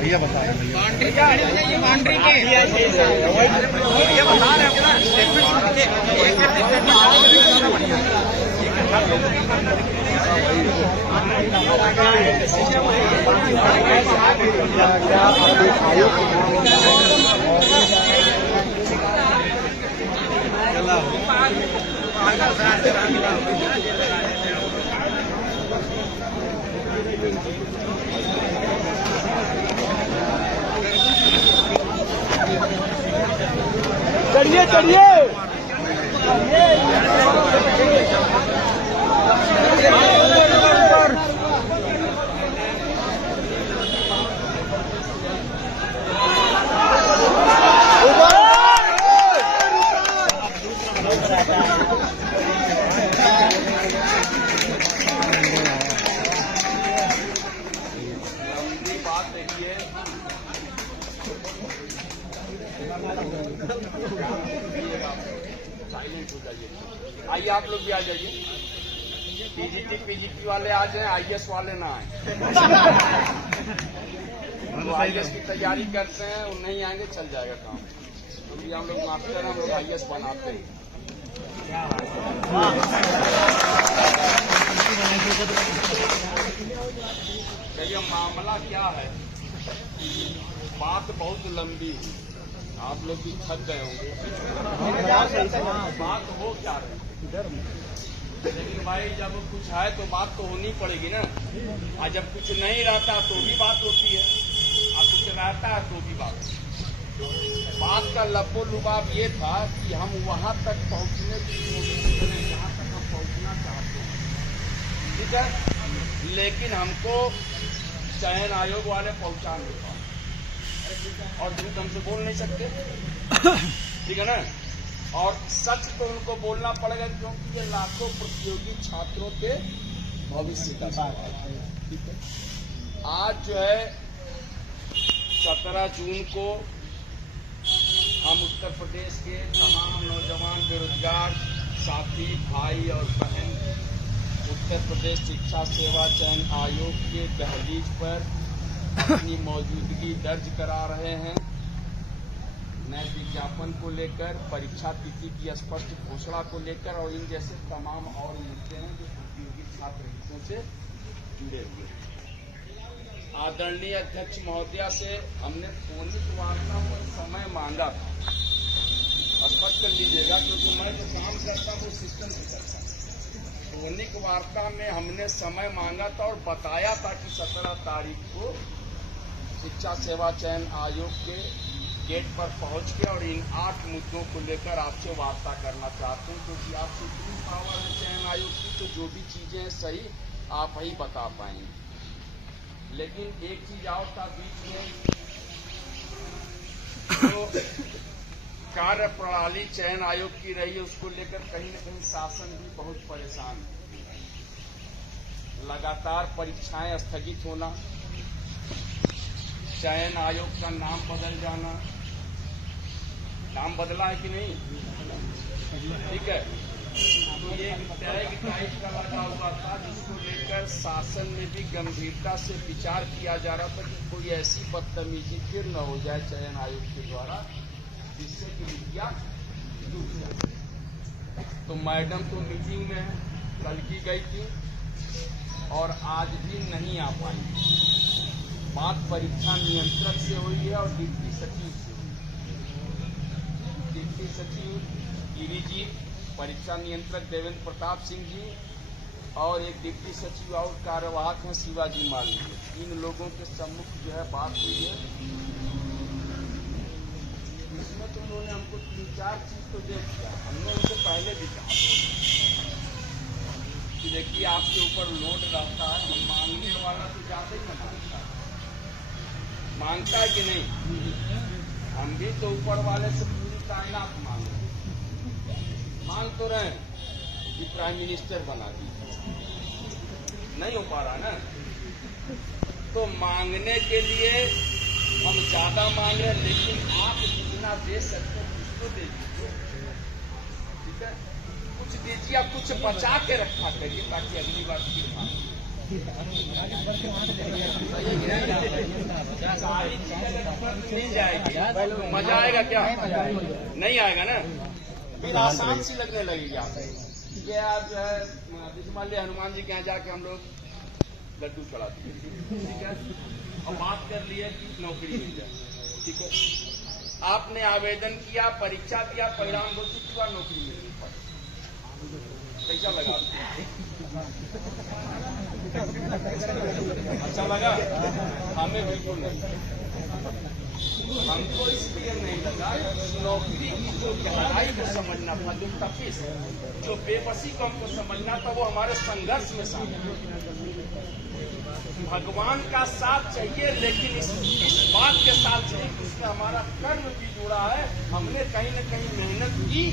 भैया बता बाउंड्री के ये बता रहे हो चढ़िए चढ़िए साइलेंट हो जाइए। आइए आप लोग भी आ जाइए। टीजीटी पीजीटी वाले आ जाए, आईएएस वाले ना आए। तो आईएएस की तैयारी करते हैं, वो नहीं आएंगे चल जाएगा काम। अभी हम लोग मास्टर हैं, हम लोग आईएएस बनाते हैं। देखिए मामला क्या है, बात बहुत लंबी है, आप लोग भी थक गए होंगे। बात हो क्या रही, लेकिन भाई जब कुछ है तो बात तो होनी पड़ेगी ना। और जब कुछ नहीं रहता तो भी बात होती है, और कुछ रहता है तो भी बात। बात का लब्बो लुबाब ये था कि हम वहां तक पहुंचने की कोशिश करें जहां तक हम पहुंचना चाहते हैं, ठीक है। लेकिन हमको चयन आयोग वाले पहुंचा नहीं पाए, और झूठ हमसे बोल नहीं सकते, ठीक है ना। और सच तो उनको बोलना पड़ेगा, क्योंकि ये लाखों प्रतियोगी छात्रों के भविष्य का सवाल है, ठीक है। आज जो है 17 जून को हम उत्तर प्रदेश के तमाम नौजवान बेरोजगार साथी भाई और बहन उत्तर प्रदेश शिक्षा सेवा चयन आयोग के दहलीज पर अपनी मौजूदगी दर्ज करा रहे हैं। नए विज्ञापन को लेकर, परीक्षा तिथि की स्पष्ट घोषणा को लेकर और इन जैसे तमाम और मुद्दे हैं जो प्रतियोगी छात्र हितों से जुड़े हुए हैं। आदरणीय अध्यक्ष महोदया से हमने फोनिक वार्ता पर समय मांगा था, स्पष्ट कर लीजिएगा, क्योंकि मैं जो काम करता हूँ सिस्टम से करता हूँ। फोनिक वार्ता में हमने समय मांगा था और बताया था कि 17 तारीख को शिक्षा सेवा चयन आयोग के गेट पर पहुंच के और इन 8 मुद्दों को लेकर आपसे वार्ता करना चाहते हैं, क्योंकि आप सुप्रीम पावर है चयन आयोग की, तो जो भी चीजें सही आप ही बता पाएंगे। लेकिन एक चीज और था, बीच में जो कार्य प्रणाली चयन आयोग की रही है उसको लेकर कहीं न कहीं शासन भी बहुत परेशान है। लगातार परीक्षाएं स्थगित होना, चयन आयोग का नाम बदल जाना, नाम बदला है कि नहीं, ठीक है। तो ये टैग टाइप का लगा हुआ था, जिसको लेकर शासन में भी गंभीरता से विचार किया जा रहा था कि कोई ऐसी बदतमीजी फिर न हो जाए चयन आयोग के द्वारा जिससे कि विद्या डूब जाए। तो मैडम तो मीटिंग में कल की गई थी और आज भी नहीं आ पाई। बात परीक्षा नियंत्रक से हुई है और डिप्टी सचिव से हुई। डिप्टी सचिव गिरी जी, परीक्षा नियंत्रक देवेंद्र प्रताप सिंह जी और एक डिप्टी सचिव और कार्यवाहक हैं शिवाजी मालवीय। इन लोगों के सम्मुख जो है बात हुई है। इसमें तो उन्होंने हमको 3-4 चीज तो दे दिया। हमने उनको पहले भी कहा कि देखिए आपके ऊपर लोड रहता है, हम मांगने वाला तो ज्यादा ही मांगता है कि नहीं। हम भी तो ऊपर वाले से पूरी कायनात मांग तो रहे कि प्राइम मिनिस्टर बना दीजिए, नहीं हो पा रहा ना। तो मांगने के लिए हम ज्यादा मांग रहे हैं, लेकिन आप जितना दे सकते हैं कुछ तो दे दीजिए, ठीक है। कुछ दीजिए, कुछ बचा के रखा करिए ताकि अगली बार फिर मांगे। मिल जाएगी, मजा आएगा क्या? नहीं आएगा ना, फिर आसान सी लगने लगेगी आप। ये आप जो है जैसे मान लिया हनुमान जी के यहाँ जाके हम लोग लड्डू चढ़ाते हैं, ठीक है, और बात कर लिए कि नौकरी मिल जाए, ठीक है, आपने आवेदन किया, परीक्षा दिया, परिणाम घोषित हुआ, नौकरी मिल गई, कैसा लगा? अच्छा लगा? हमें बिल्कुल नहीं। हमको इसलिए नहीं लगा, नौकरी की जो गहराई को समझना था, जो तपिश, जो बेबसी को हमको समझना था, वो हमारे संघर्ष में शामिल। भगवान का साथ चाहिए, लेकिन इस बात के साथ चाहिए कि उसमें हमारा कर्म भी जुड़ा है। हमने कहीं न कहीं मेहनत की,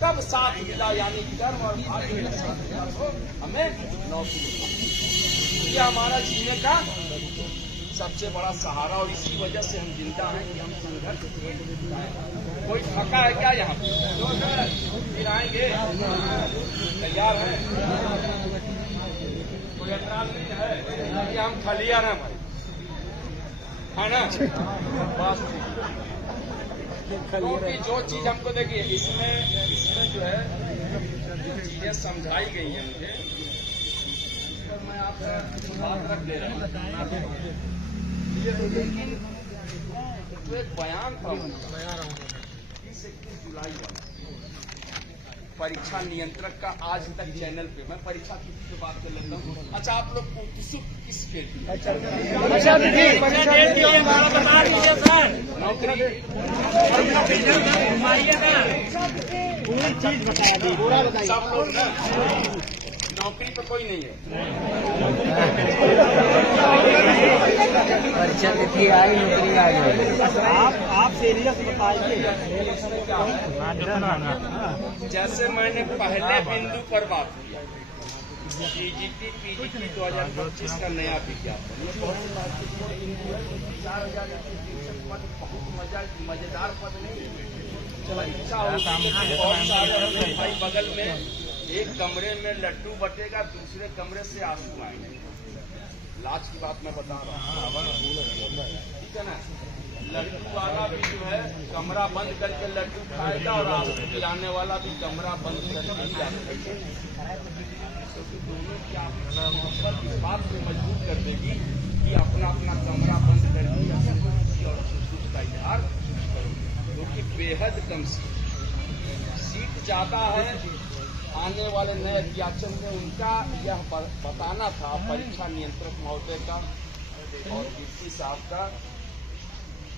तब साथ मिला, यानी कर्म और भाग्य के साथ हमें नौकरी। यह हमारा जीने का सबसे बड़ा सहारा, और इसी वजह से हम जिंदा हैं कि हम संघर्ष किए। कोई थका है क्या यहाँ पे? फिर आएंगे, तैयार है? कोई एतराज नहीं है कि हम खलिया ना भाई, है ना? बस क्योंकि जो चीज हमको देखिए, इसमें जो है जो चीजें समझाई गई हैं मुझे, पर मैं आपसे बात रख दे रहा हूँ। लेकिन तो एक बयान था 21 जुलाई वाला, परीक्षा नियंत्रक का, आज तक चैनल पे मैं परीक्षा की बात कर लेता हूँ। अच्छा, आप लोग उत्सुक किस पे थी? नौकरी पूरी चीज बता दी, पूरा बताइए। सब लोग ना, नौकरी तो कोई नहीं है। परीक्षा तिथि आई, नौकरी आ गई। आप सीरियस बताइए। जैसे मैंने पहले बिंदु पर बात किया, टीजीटी पीजीटी 2025 का नया विज्ञापन, ये बहुत 4,000 पद, बहुत मजेदार पद नहीं। परीक्षा होगी, भाई बगल में एक कमरे में लड्डू बटेगा, दूसरे कमरे से आंसू आएंगे। लाज की बात मैं बता रहा हूँ, ठीक है ना? लड्डू वाला भी जो है कमरा बंद करके लड्डू खाएगा, और आंसू पिलाने वाला भी कमरा बंद करके ही आएगा। दोनों की मोहब्बत इस बात पे मजबूर कर देगी कि अपना अपना कमरा बंद करके और खुद का इजहार करो, क्योंकि बेहद कम सीट ज्यादा है। आने वाले नए अध्याचन में उनका यह बताना था, परीक्षा नियंत्रक महोदय का और कीर्ति साहब का,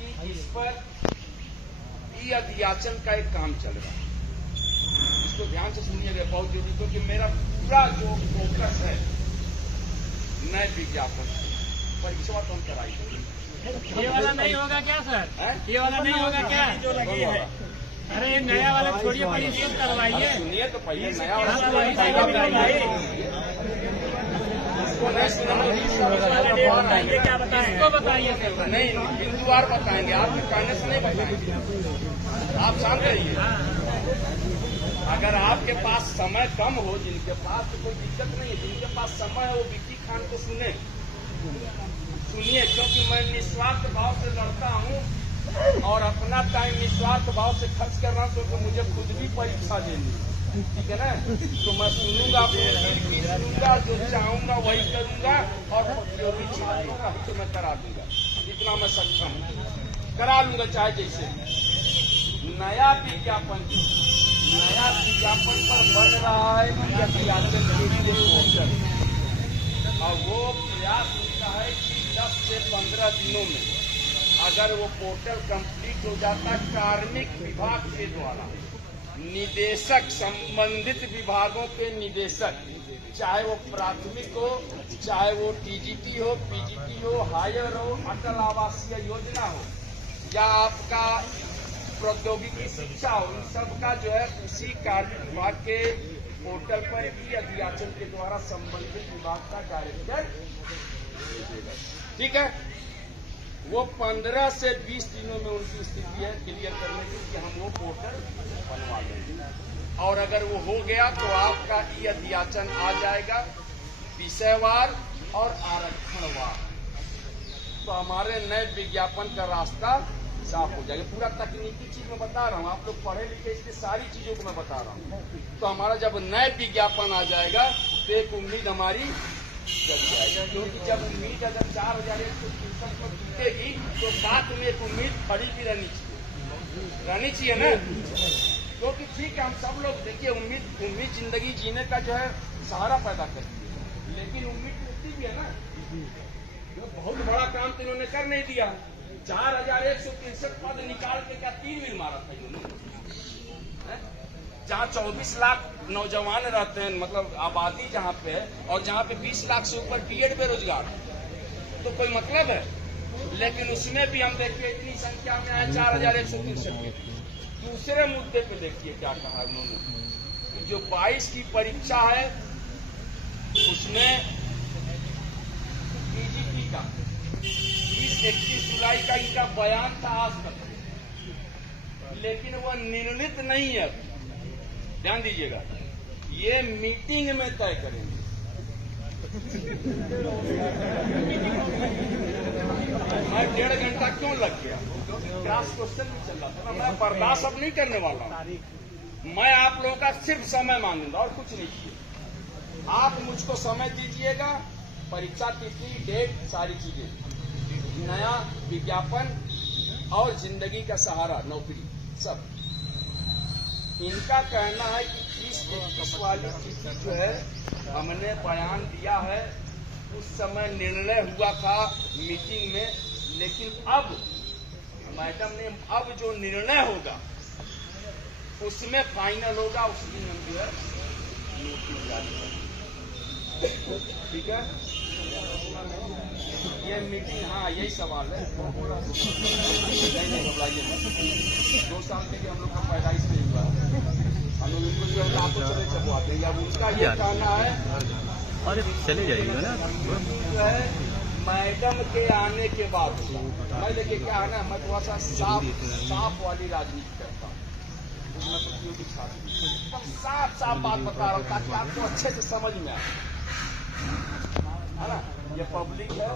कि इस पर ई अध्याचन का एक काम चल रहा है। इसको ध्यान से सुनिएगा, बहुत जरूरी, क्योंकि मेरा पूरा जो फोकस है नए विज्ञापन परीक्षा तो हम कराई। ये वाला नहीं होगा क्या सर? ये वाला नहीं होगा क्या? जो लगी है, अरे नया वाला छोड़िए, परिशोध करवाइए। सुनिए तो पहले नया वाला क्या बताएं? इसको बताइए। नहीं, बिंदुवार बताएंगे, आपके कहने से नहीं बताएंगे। आप शांत रहिए। अगर आपके पास समय कम हो, जिनके पास तो कोई दिक्कत नहीं है, जिनके पास समय है वो विक्की खान को सुनिए, क्योंकि मैं निस्वार्थ भाव से लड़ता हूँ और अपना टाइम निस्वार्थ भाव से खर्च कर रहा हूँ, क्योंकि मुझे खुद भी परीक्षा देनी है, ठीक है ना? तो मैं सुनूंगा, सुनूंगा, जो चाहूंगा वही करूंगा, और जो भी चाहूंगा तो मैं करा दूंगा, इतना मैं सक्षम हूँ, करा लूंगा चाहे जैसे। नया विज्ञापन पर बन रहा है कि अभियाचन के लिए पोर्टल, और वो प्रयास होता है कि 10 से 15 दिनों में अगर वो पोर्टल कंप्लीट हो जाता, कार्मिक विभाग के द्वारा निदेशक, संबंधित विभागों के निदेशक, चाहे वो प्राथमिक हो, चाहे वो टीजीटी हो, पीजीटी हो, हायर हो, अटल आवासीय योजना हो, या आपका प्रौद्योगिकी शिक्षा हो, इन सब का जो है उसी कार्मिक विभाग के पोर्टल पर ही अध्याचन के द्वारा संबंधित विभाग का डायरेक्टर, ठीक है? वो 15 से 20 दिनों में उनकी स्थिति है क्लियर करने की कि हम वो पोर्टल बनवा देंगे, और अगर वो हो गया तो आपका ई अध्याचन आ जाएगा, विषयवार और आरक्षणवाद, तो हमारे नए विज्ञापन का रास्ता साफ हो जाएगा। पूरा तकनीकी चीज मैं बता रहा हूँ, आप लोग पढ़े लिखे इसलिए सारी चीजों को मैं बता रहा हूँ। तो हमारा जब नए विज्ञापन आ जाएगा तो एक उम्मीद हमारी जग जाएगी, क्योंकि जब उम्मीद अगर 4163 पर टूटेगी तो साथ में एक उम्मीद खड़ी भी रहनी चाहिए ना। क्योंकि ठीक है, हम सब लोग देखिए उम्मीद जिंदगी जीने का जो है सहारा पैदा करती है, लेकिन उम्मीद टूटती भी है ना। बहुत बड़ा काम तो इन्होंने कर नहीं दिया। 4163 पद निकाल के क्या 3 मिल मारा था इन्होंने। जहाँ 24 लाख नौजवान रहते हैं, मतलब आबादी जहाँ पे है, और जहाँ पे 20 लाख से ऊपर बीएड बेरोजगार, तो कोई मतलब है। लेकिन उसमें भी हम देखिए इतनी संख्या में आए 4163। दूसरे मुद्दे पे देखिए क्या कहा उन्होंने, जो 22 की परीक्षा है उसमें पीजीटी का 20-21 जुलाई का इनका बयान था आज तक, लेकिन वह निर्णित नहीं है। ध्यान दीजिएगा, ये मीटिंग में तय करेंगे। मैं 1.5 घंटा क्यों लग गया, क्योंकि क्रॉस क्वेश्चन भी चल रहा था ना। मैं बर्दाश्त अब नहीं करने वाला हूं। मैं आप लोगों का सिर्फ समय मांगूंगा और कुछ नहीं किए। आप मुझको समय दीजिएगा, परीक्षा तिथि, डेट, सारी चीजें, नया विज्ञापन और जिंदगी का सहारा, नौकरी, सब। इनका कहना है कि 20-21 वाली तिथि जो है हमने बयान दिया है, उस समय निर्णय हुआ था मीटिंग में, लेकिन अब मैडम ने अब जो निर्णय होगा उसमें फाइनल होगा, उस दिन हम जो है नोटिस जारी करेंगे। ठीक है, ये मीटिंग, हाँ यही सवाल है। नहीं घबराइए, 2 साल के लिए हम लोग का पैदाइश नहीं हुआ, हम लोग इनको जो है लाखों चले चलवाते हैं। अब उनका ये कहना है, अरे चले जाइएगा ना, जो है मैडम के आने के बाद। मैं देखिए क्या है ना, मैं थोड़ा सा साफ वाली राजनीति करता हूँ, उसमें प्रतियोगी छात्र एकदम साफ बात बता रहा हूँ ताकि आपको अच्छे से समझ में आए, है ना। ये पब्लिक है,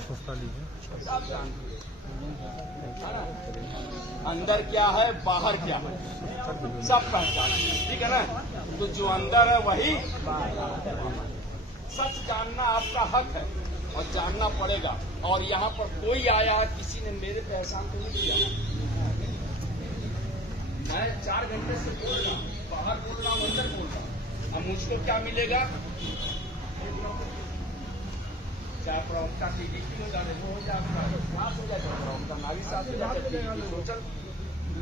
सब जानती है ना, अंदर क्या है बाहर क्या है सब पहचान, ठीक है ना। तो जो अंदर है वही सच जानना आपका हक है और जानना पड़ेगा। और यहाँ पर कोई आया है, किसी ने मेरे पे एहसान तो नहीं किया। मैं 4 घंटे से बोल रहा हूँ, बाहर बोल रहा हूँ, अंदर बोल रहा हूँ। अब मुझको क्या मिलेगा, चाहे प्रवक्ता टीडीपी में जाने वो हो जाएगा, क्लास हो जाएगा, प्रवक्ता नारी साहब हो जाएगा, सोचल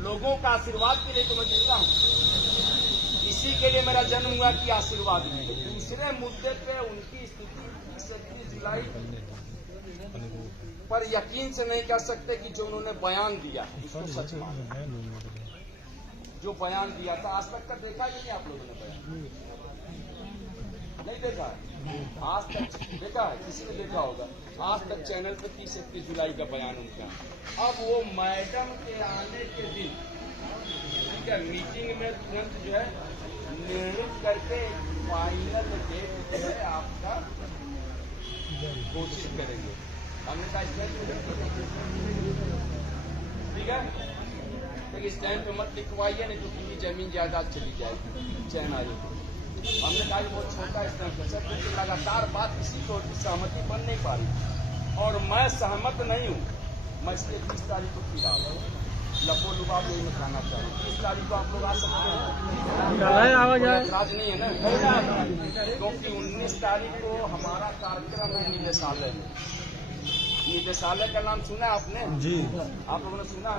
लोगों का आशीर्वाद के लिए तो मैं जिंदा हूँ, इसी के लिए मेरा जन्म हुआ कि आशीर्वाद मिले। दूसरे मुद्दे पे उनकी स्थिति 21 जुलाई पर यकीन से नहीं कर सकते कि जो उन्होंने बयान दिया उसको सच माना। जो बयान दिया था आज तक का देखा ही नहीं आप लोगों ने, बयान नहीं देखा है, आज तक देखा है, किसी ने देखा होगा आज तक चैनल पे 30-31 जुलाई का बयान उनका। अब वो मैडम के आने के दिन, ठीक है, मीटिंग में तुरंत जो है निर्णित करके फाइनल डेट जो है आपका घोषित करेंगे। हमने कहा ठीक है, लेकिन स्टैंड पे मत लिखवाइए, नहीं तो किसी जमीन जायदाद चली जाएगी चयन आयोग। हमने कहा बहुत छोटा स्टैंड है सर, क्योंकि लगातार बात किसी को सहमति बन नहीं पा रही और मैं सहमत नहीं हूँ। मैं इसलिए 30 तारीख को फिरा लपो लुबाब नहीं खाना चाहूँ। 30 तारीख को आप लोग आ सकते हैं, ऐतराज नहीं है ना, क्योंकि 19 तारीख को हमारा कार्यक्रम है निदेशालय में। निदेशालय का नाम सुना है आपने? जी, आप लोगों ने सुना?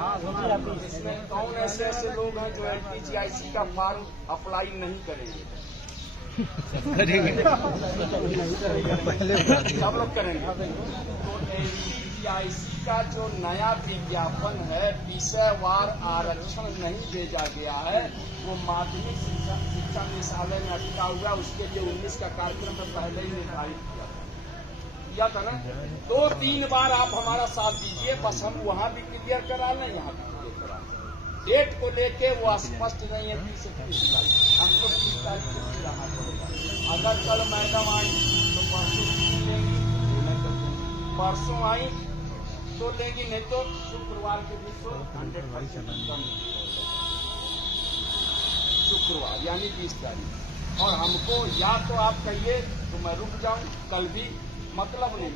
इसमें कौन ऐसे लोग हैं जो LPGIC का फॉर्म अप्लाई नहीं करेंगे? सब लोग करेंगे। तो LPGIC का जो नया विज्ञापन है, विषयवार आरक्षण नहीं भेजा गया है, वो माध्यमिक शिक्षा निदेशालय में अटका हुआ, उसके लिए 19 का कार्यक्रम में पहले ही निर्धारित किया था ना। 2-3 बार आप हमारा साथ दीजिए, बस हम वहाँ भी क्लियर करा लें, यहाँ भी क्लियर करा लें। डेट को लेके वो स्पष्ट नहीं है 30-31 जुलाई, हमको 30 तारीख को फिर आना पड़ेगा। अगर कल मैडम आई तो परसों लेंगी, परसों आई तो लेंगी, नहीं तो शुक्रवार के दिन तो 100% कम शुक्रवार यानी 20 तारीख। और हमको या तो आप कहिए तो मैं रुक जाऊं कल भी, मतलब नहीं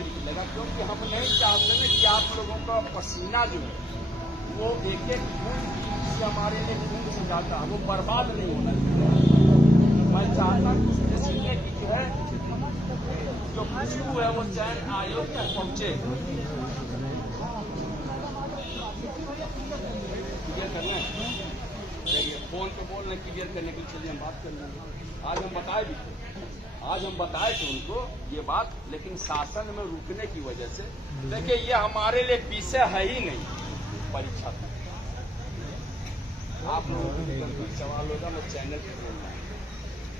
निकलेगा, क्योंकि हम नहीं चाहते हैं कि आप लोगों का पसीना जो है वो एक एक बूंद से हमारे लिए खून से जाता है, वो बर्बाद नहीं होना चाहिए। मैं चाहता हूँ उस पसीने की जो है जो खुशबू है वो चयन आयोग तक पहुंचे। क्लियर करना है, फोन पे बोल रहे क्लियर करने के लिए हम बात कर लेंगे। आज हम बताए थे उनको ये बात, लेकिन शासन में रुकने की वजह से, देखिए ये हमारे लिए विषय है ही नहीं परीक्षा का। आप लोगों को गंभीर सवाल होगा, मैं चैनल पर बोलूंगा।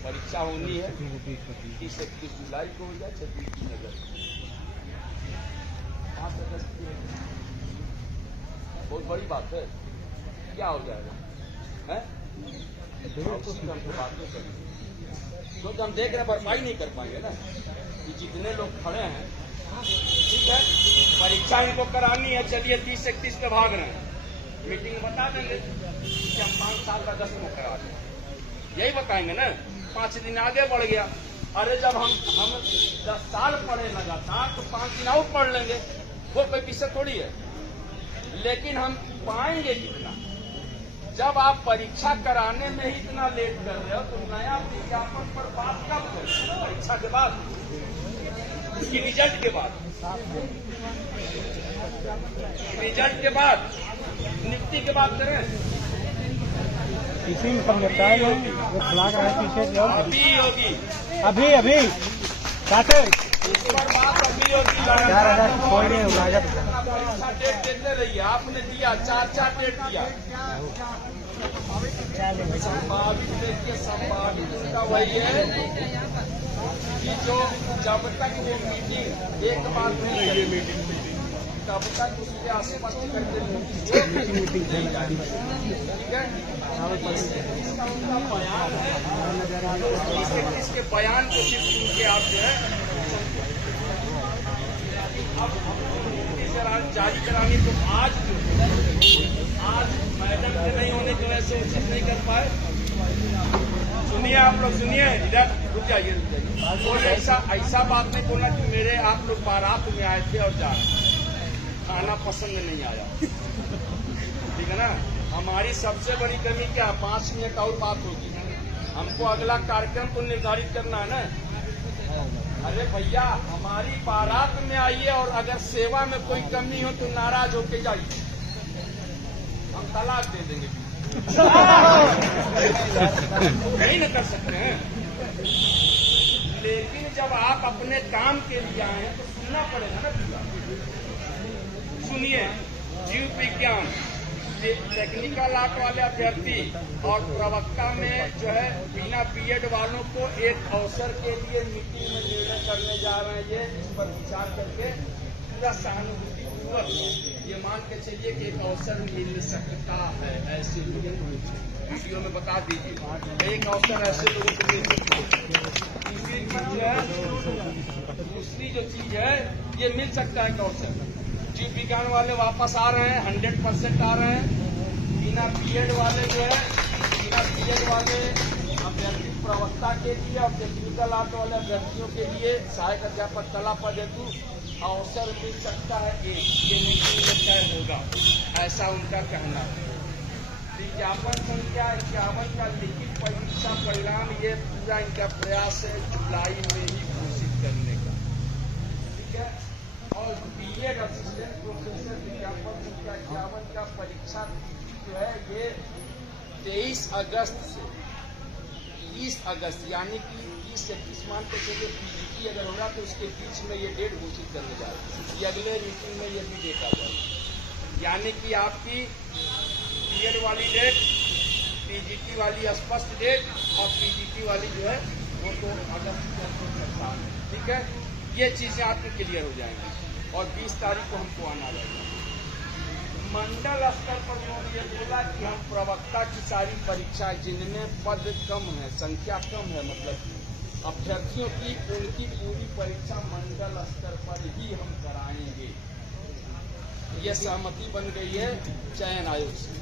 परीक्षा होनी है 30-31 जुलाई को हो जाए, 26 अगस्त 5 अगस्त की बहुत बड़ी बात है, क्या हो जाएगा है? हमको बातें करेंगे क्योंकि हम देख रहे हैं भरपाई नहीं कर पाएंगे ना कि जितने लोग खड़े हैं। ठीक है, परीक्षा इनको करानी है, चलिए 30-31 पे भाग रहे हैं, मीटिंग में बता देंगे कि हम 5 साल का 10 में करा दें, यही बताएंगे ना। 5 दिन आगे बढ़ गया, अरे जब हम 10 साल पढ़े लगातार तो 5 दिन और पढ़ लेंगे, वो कोई विषय थोड़ी है। लेकिन हम पाएंगे कितना? जब आप परीक्षा कराने में ही इतना लेट कर रहे हो तो नया विज्ञापन पर बात कब करें? परीक्षा के बाद कि रिजल्ट के बाद? रिजल्ट के बाद, नियुक्ति के बाद करें। किसी में कम लगता है वो फ्लैग रहा है पीछे जो अभी होगी, अभी काटे इस पर बात अभी होगी। 4000 कोई नहीं होगा। परीक्षा डेट देते रहिए, आपने दिया 4 डेट दिया। संभावित देखिए, संभावित उसका वही है कि जो जब तक वो मीटिंग एक बात नहीं करेगी मीटिंग तब तक उसके आसपास करते मीटिंग। ठीक है, इसका उनका बयान है, इसके बयान को सिर्फ सुन के आप जो है अब जारी करानी। तो आज मैडम के नहीं होने की वजह से उचित नहीं कर पाए। सुनिए आप लोग, सुनिए, इधर रुक जाइए। कोई ऐसा बात नहीं बोलना कि मेरे आप लोग बारात में आए थे और जा रहे, खाना पसंद नहीं आया। ठीक है ना, हमारी सबसे बड़ी कमी क्या? 5 मिनट और बात होगी, हमको अगला कार्यक्रम तो निर्धारित करना है ना। अरे भैया, हमारी बारात में आइए और अगर सेवा में कोई कमी हो तो नाराज होके जाइए, हम तलाक दे देंगे। नहीं न कर सकते हैं, लेकिन जब आप अपने काम के लिए आए हैं तो सुनना पड़ेगा ना पूरा। सुनिए, जीव विज्ञान, टेक्निकल आर्ट वाले अभ्यर्थी और प्रवक्ता में जो है बिना बीएड वालों को एक अवसर के लिए मीटिंग में निर्णय करने जा रहे हैं। ये इस पर विचार करके पूरा सहानुभूति पूर्वक ये मान के चलिए कि एक अवसर मिल सकता है। ऐसे वीडियो में बता दीजिए, एक अवसर ऐसे लोगों को मिल सकता है। दूसरी जो चीज है, ये मिल सकता है अवसर। जीव विज्ञान वाले वापस आ रहे हैं, 100% आ रहे हैं। बिना बीएड वाले जो है, बिना बीएड वाले अभ्यर्थी प्रवक्ता के लिए और टेक्निकल आर्ट वाले अभ्यर्थियों के लिए सहायक अध्यापक कला पद हेतु अवसर मिल सकता है। ये मीटिंग में तय होगा, ऐसा उनका कहना है। विज्ञापन संख्या 51 का लिखित परीक्षा परिणाम, ये पूरा इनका प्रयास है जुलाई में ही घोषित करने का। ठीक है, और बीएड असिस्टेंट प्रोफेसर विज्ञापन संख्या 51 का परीक्षा जो है ये 23 अगस्त से 30 अगस्त यानी कि 30 से 30 मान के चलिए पीजीटी अगर होगा तो उसके बीच में ये डेट घोषित करने जा रहे हैं। ये अगले मीटिंग में ये भी डेट आ जाएगी, यानी कि आपकी बीएड वाली डेट, पीजीटी वाली स्पष्ट डेट और पीजीटी वाली जो है वो तो अगस्त के। ठीक है, ये चीजें आपकी क्लियर हो जाएंगी और 20 तारीख को हमको आना रहेगा। मंडल स्तर पर उन्होंने ये बोला कि हम प्रवक्ता की सारी परीक्षाएं जिनमें पद कम है, संख्या कम है, मतलब अभ्यर्थियों की उनकी पूरी परीक्षा मंडल स्तर पर ही हम कराएंगे। ये सहमति बन गई है चयन आयोग से।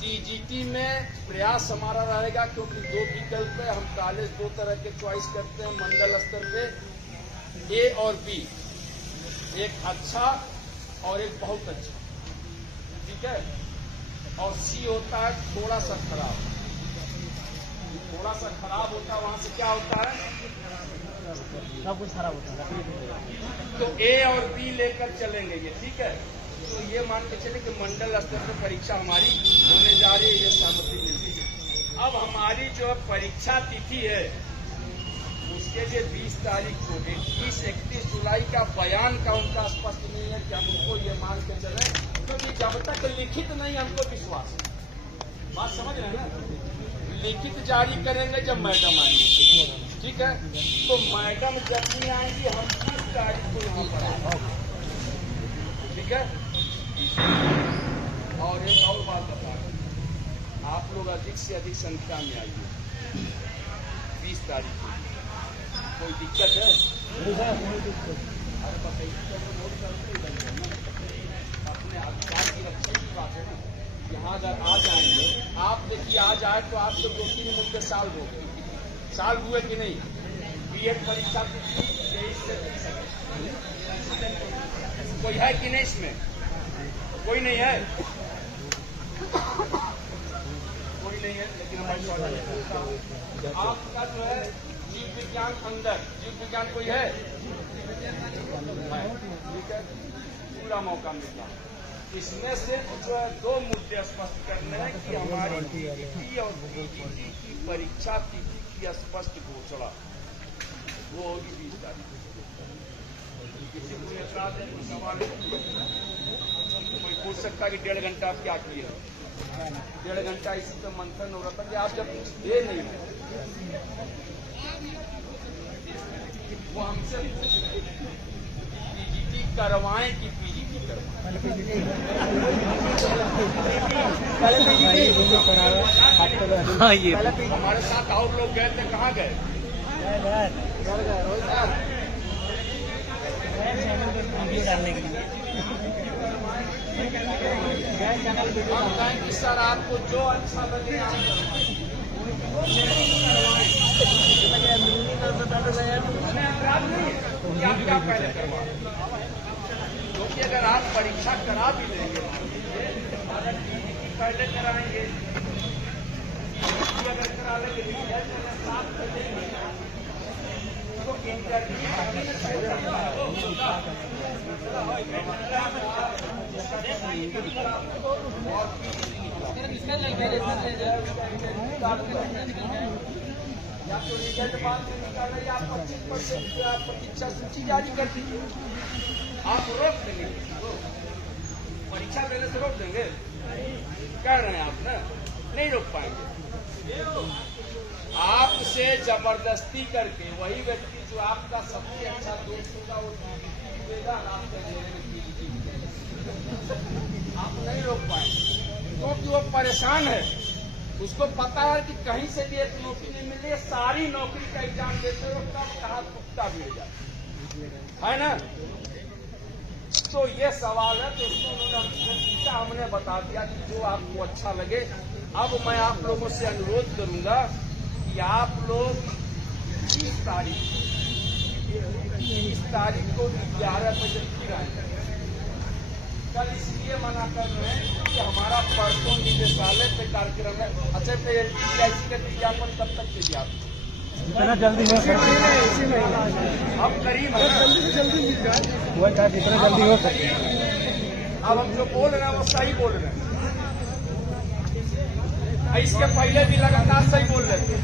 टीजीटी में प्रयास हमारा रहेगा, क्योंकि 2 विकल्प है। हम कॉलेज 2 तरह के चॉइस करते हैं मंडल स्तर पे, ए और बी, एक अच्छा और एक बहुत अच्छा, ठीक है। और सी होता है थोड़ा सा खराब। थोड़ा सा खराब होता है, वहां से क्या होता है, सब कुछ खराब होता है। तो ए और बी लेकर चलेंगे ये, ठीक है। तो ये मान के चले कि मंडल स्तर पर परीक्षा हमारी होने जा रही है, ये सहमति मिल गई है। अब हमारी जो परीक्षा तिथि है उसके लिए 20 तारीख को 31 जुलाई का बयान का उनका स्पष्ट नहीं है कि हम उनको ये मान के चले, क्योंकि जब तक लिखित नहीं हमको विश्वास है। बात समझ रहे हैं ना, लिखित जारी करेंगे जब मैडम आएंगी, ठीक है। तो मैडम जब भी आएंगी हम 30 तारीख को यहाँ पर आएंगे, ठीक है। और एक और बात बता रहे, आप लोग अधिक से अधिक संख्या में आइए 20 तारीख को। कोई दिक्कत है? अरे बताइए, अपने अधिकार की रक्षा की बात है ना। यहाँ अगर आ जाएंगे, आप देखिए आज आए तो आप तो 2-3 महीने साल हो गए, साल हुए कि नहीं। बीएड परीक्षा की 23 से 30 कोई है कि नहीं इसमें? कोई नहीं है, कोई नहीं है। लेकिन हमारी आपका जो है जीव विज्ञान अंदर, जीव विज्ञान कोई है, ठीक है, पूरा मौका मिलता। इसमें से जो है 2 मुद्दे स्पष्ट करने हैं कि हमारी टीजीटी और पीजीटी की परीक्षा तिथि की स्पष्ट घोषणा वो होगी 20 तारीख। किसी को एतराज है, कोई सवाल है? कोई पूछ सकता है कि 1.5 घंटा आप क्या किए? 1.5 घंटा इसी पे मंथन हो रहा था कि आप जब कुछ दे नहीं रहे, वो हमसे पीजीटी करवाएं कि पीजीटी करवाएं। हाँ ये हमारे साथ और लोग गए थे, कहाँ गए? डालने के लिए हम कहें कि सर आपको जो अच्छा लगे आप क्या पहले करवा, क्योंकि अगर आप परीक्षा करा भी लेंगे, अगर पहले कराएंगे, अगर करा लेंगे साथ कर देंगे तो या तो रिजल्ट बाद में निकालना, या 25% प्रतीक्षा सूची जारी कर दीजिए। आप रोक देंगे, परीक्षा देने से रोक देंगे, कह रहे हैं आप ना, नहीं रोक पाएंगे। आपसे जबरदस्ती करके वही व्यक्ति जो आपका सबसे अच्छा दोस्त होगा वो देगा, आपके घेरे में पीजीटी आप नहीं रोक पाएंगे, क्योंकि वो परेशान है। उसको पता है कि कहीं से भी एक नौकरी नहीं मिल रही है, सारी नौकरी का एग्जाम देते हो तब कहा पुख्ता भिड़ जाए, है ना। तो ये सवाल है, तो उसको उन्होंने पूछा, हमने बता दिया कि जो आपको अच्छा लगे। अब मैं आप लोगों से अनुरोध करूंगा कि आप लोग 30 तारीख को 11 बजे फिर आएंगे। कल इसलिए मना कर रहे हैं कि हमारा परसों निदेशालय पे कार्यक्रम है। अच्छा, पे LTPIC का विज्ञापन कब तक के दिया? जितना जल्दी हो सके, अब करीब है, जल्दी मिल जाए, वो चाहे जितना जल्दी हो सके। अब हम जो बोल रहे हैं वो सही बोल रहे हैं, इसके पहले भी लगातार सही बोल रहे थे,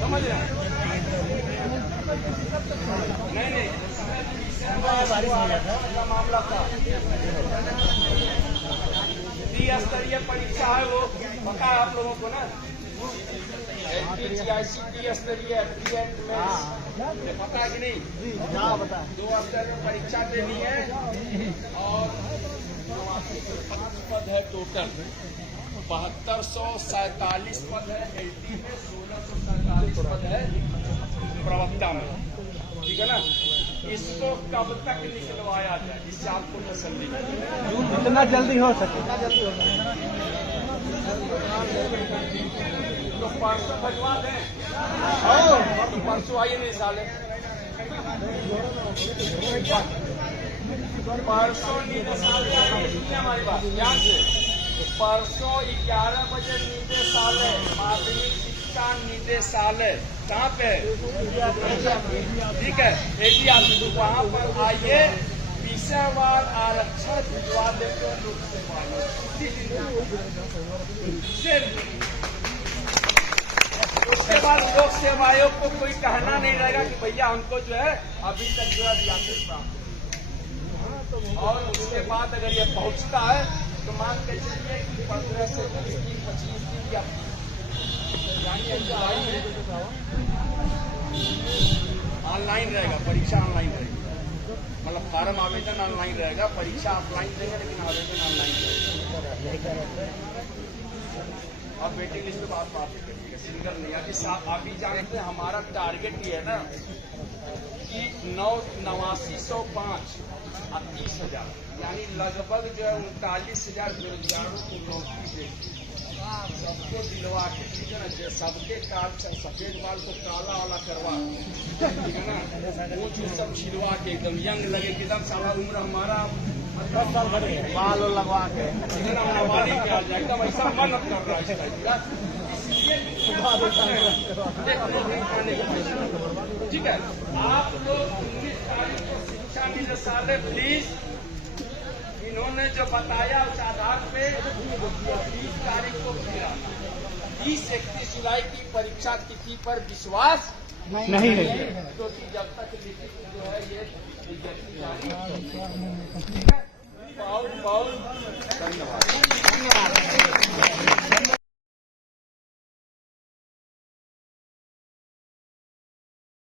समझ रहे हैं? नहीं का मामला था। त्रिस्तरीय परीक्षा है, वो पता है आप लोगों को ना। LTPIC त्रिस्तरीय पता है कि नहीं? 2 स्तर में परीक्षा देनी है और 5 पद है टोटल, 7247 पद है। LT में 1647 25 पद है प्रवक्ता में, ठीक है ना। इसको कब तक निकलवाया जाए, इससे आपको तसल्ली मिलेगी। जितना जल्दी हो सके। तो परसों भजवा दें, तो परसों आइए नहीं साले, परसों निदेशालय आइए हमारी बात ध्यान से। परसों 11 बजे निदेशालय, माध्यमिक शिक्षा निदेशालय कहाँ पे है, ठीक है, एपीआरसी, वहाँ पर आइए। विषयवार आरक्षण भिजवा देते हैं लोक सेवा आयोग। उसके बाद लोक सेवा आयोग को कोई कहना नहीं रहेगा कि भैया हमको जो है अभी तक जो है रियासत प्राप्त, और उसके बाद अगर ये पहुंचता है तो मान के चलिए कि 15 से 20 दिन 25 दिन या ऑनलाइन रहेगा, परीक्षा ऑनलाइन रहेगी, मतलब फार्म आवेदन ऑनलाइन रहेगा, परीक्षा ऑफलाइन रहेगा लेकिन आवेदन ऑनलाइन रहेगा। अब वेटिंग लिस्ट में बात करिएगा, सिंगल नहीं आगे साथ। आप भी जानते हैं हमारा टारगेट ये है ना कि 89,505 और 30,000 यानी लगभग जो है 39,000 बेरोजगारों को नौकरी देगी, सबको दिलवा के, ठीक है ना, सबके काल सफेद बाल को काला वाला करवा, ठीक है ना, वो चीज सब छिलवा के एकदम यंग लगे, एकदम सारा उम्र हमारा 10 साल भरे बाल लगवा के, ठीक है ना, हमारी क्या एकदम ऐसा मन कर रहा है, ठीक है। आप लोग 19 तारीख को शिक्षा निदेशालय प्लीज, इन्होंने जो बताया उस आधार पे 20 तारीख को फिर आना। 30-31 जुलाई की परीक्षा तिथि पर विश्वास नहीं है, क्योंकि जब तक लिखित जो है ये विज्ञप्ति जारी, ठीक है, बाउल